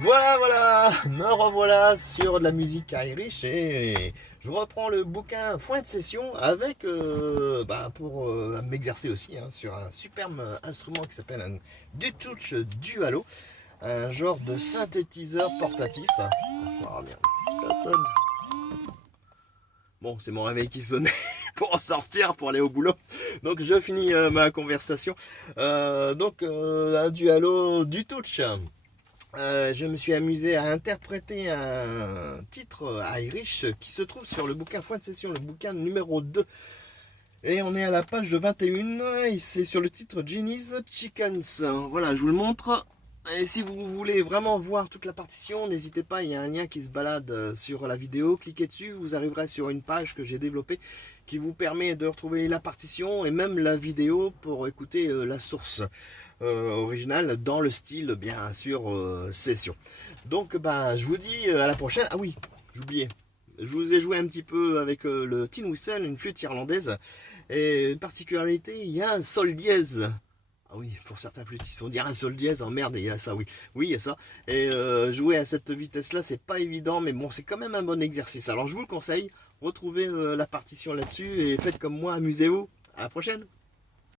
Voilà, me revoilà sur de la musique Irish et je reprends le bouquin Foin de session avec, pour m'exercer aussi sur un superbe instrument qui s'appelle un Dutouch Dualo, un genre de synthétiseur portatif. Oh merde, ça sonne. Bon, c'est mon réveil qui sonnait pour en sortir, pour aller au boulot. Donc je finis ma conversation. Un Dualo Dutouch. Je me suis amusé à interpréter un titre Irish qui se trouve sur le bouquin Foin de session, le bouquin numéro 2. Et on est à la page 21 et c'est sur le titre Ginny's Chickens. Voilà, je vous le montre. Et si vous voulez vraiment voir toute la partition, n'hésitez pas, il y a un lien qui se balade sur la vidéo. Cliquez dessus, vous arriverez sur une page que j'ai développée qui vous permet de retrouver la partition et même la vidéo pour écouter la source originale dans le style, bien sûr, session. Donc, je vous dis à la prochaine. Ah oui, j'oubliais. Je vous ai joué un petit peu avec le tin whistle, une flûte irlandaise. Et une particularité, il y a un sol dièse. Ah oui, pour certains flûtistes, on dirait un sol dièse. Oh merde, il y a ça, oui. Oui, il y a ça. Et jouer à cette vitesse-là, c'est pas évident, mais bon, c'est quand même un bon exercice. Alors, je vous le conseille. Retrouvez la partition là-dessus et faites comme moi, amusez-vous. À la prochaine.